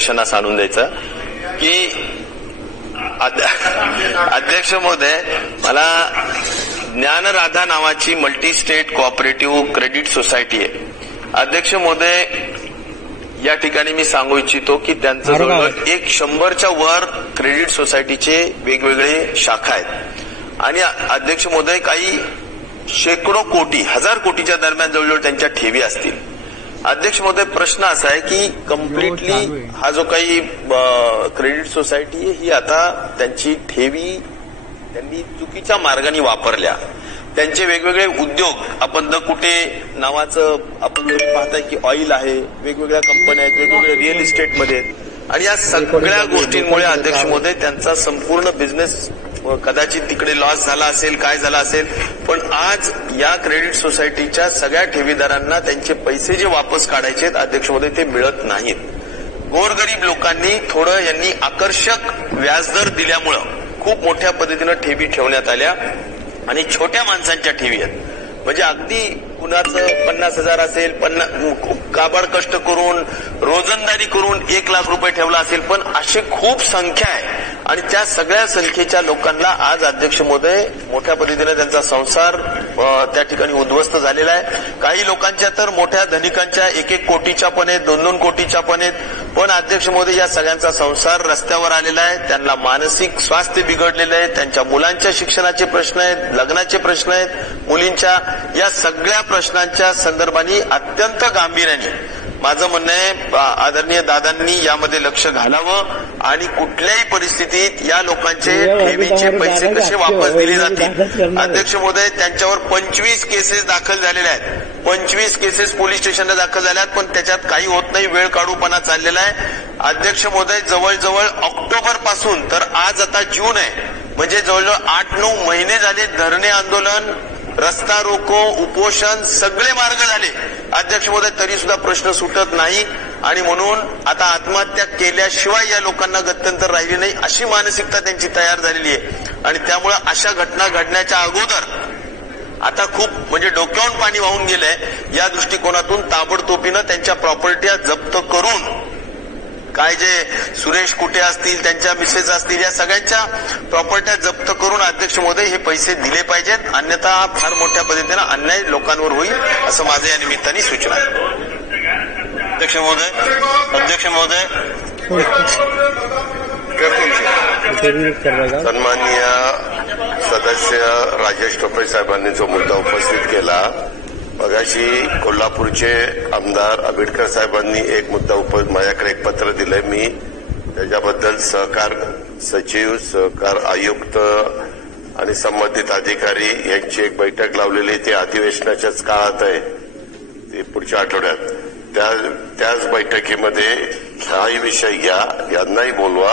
दर्शनास आणून द्यायचं की अध्यक्ष महोदय, मला ज्ञानराधा नावाची multi state cooperative credit society आहे. अध्यक्ष महोदय, या ठिकाणी मी सांगू इच्छितो की त्यांचं जवळजवळ 100च्या वर क्रेडिट सोसायटीचे वेगवेगळे शाखा आहेत आणि अध्यक्ष महोदय काही शेकडो कोटी, हजार कोटीच्या दरम्यान जवळजवळ त्यांच्या ठेवी असतील. अध्यक्ष महोदय, प्रश्न असा आहे की कम्प्लिटली हा जो काही क्रेडिट सोसायटी आहे ही आता त्यांची ठेवी त्यांनी चुकीच्या मार्गाने वापरल्या. त्यांचे वेगवेगळे उद्योग, आपण द कुठे नावाचं आपण पाहताय की ऑइल आहे, वेगवेगळ्या कंपन्या आहेत, वेगवेगळे रिअल इस्टेटमध्ये आहेत आणि या सगळ्या गोष्टींमुळे अध्यक्ष महोदय त्यांचा संपूर्ण बिझनेस कदाचित तिकडे लॉस झाला असेल, काय झाला असेल, पण आज या क्रेडिट सोसायटीच्या सगळ्या ठेवीदारांना त्यांचे पैसे जे वापस काढायचे आहेत अध्यक्ष महोदय ते मिळत नाहीत. गोरगरीब लोकांनी थोडं यांनी आकर्षक व्याजदर दिल्यामुळं खूप मोठ्या पद्धतीनं ठेवी ठेवण्यात आल्या आणि छोट्या माणसांच्या ठेवी आहेत. म्हणजे अगदी कुणाचं 50,000 असेल, काबाड कष्ट करून रोजंदारी करून 1 लाख रुपये ठेवला असेल, पण अशी खूप संख्या आहे आणि त्या सगळ्या संख्येच्या लोकांना आज अध्यक्ष महोदय मोठ्या पद्धतीने त्यांचा संसार त्या ठिकाणी उद्ध्वस्त झालेला आहे. काही लोकांच्या तर मोठ्या धनिकांच्या 1-1 कोटीच्या पण आहेत, 2-2 कोटीच्या पण आहेत. पण अध्यक्ष महोदय या सगळ्यांचा संसार रस्त्यावर आलेला आहे. त्यांना मानसिक स्वास्थ्य बिघडलेलं आहे, त्यांच्या मुलांच्या शिक्षणाचे प्रश्न आहेत, लग्नाचे प्रश्न आहेत, मुलींच्या या सगळ्या प्रश्नांच्या संदर्भाने अत्यंत गांभीर्याने माझं म्हणणं आहे आदरणीय दादांनी यामध्ये लक्ष घालावं आणि कुठल्याही परिस्थितीत या लोकांचे ठेवीचे पैसे कसे वापस दिले जातील. अध्यक्ष महोदय, त्यांच्यावर 25 केसेस दाखल झालेल्या आहेत, 25 केसेस पोलीस स्टेशनला दाखल झाल्या आहेत, पण त्याच्यात काही होत नाही, वेळ काढूपणा चाललेला आहे. अध्यक्ष महोदय, जवळजवळ ऑक्टोबर पासून तर आज आता जून आहे, म्हणजे जवळजवळ 8-9 महिने झाले धरणे आंदोलन, रस्ता रोको, उपोषण सगळे मार्ग झाले अध्यक्ष महोदय, तरी सुद्धा प्रश्न सुटत नाही आणि म्हणून आता आत्महत्या केल्याशिवाय या लोकांना गत्यंतर राहिली नाही अशी मानसिकता त्यांची तयार झालेली आहे. आणि त्यामुळे अशा घटना घडण्याच्या अगोदर आता खूप म्हणजे डोक्यावरून पाणी वाहून गेलंय. या दृष्टिकोनातून ताबडतोबीनं त्यांच्या प्रॉपर्ट्या जप्त करून, काय जे सुरेश कुटे असतील, त्यांच्या मिसेस असतील, या सगळ्यांच्या प्रॉपर्ट्या जप्त करून अध्यक्ष महोदय हे पैसे दिले पाहिजेत, अन्यथा फार मोठ्या पद्धतीनं अन्याय लोकांवर होईल असं माझं या निमित्ताने सूचना आहे. अध्यक्ष महोदय, सन्माननीय सदस्य राजेश टोपे साहेबांनी जो मुद्दा उपस्थित केला, मगाशी कोल्हापूरचे आमदार आंबेडकर साहेबांनी एक मुद्दा माझ्याकडे एक पत्र दिलंय. मी त्याच्याबद्दल सहकार सचिव, सहकार आयुक्त आणि संबंधित अधिकारी यांची एक बैठक लावलेली, ते अधिवेशनाच्याच काळात आहे, ते पुढच्या आठवड्यात. त्याच बैठकीमध्ये हाही विषय घ्या, यांनाही बोलवा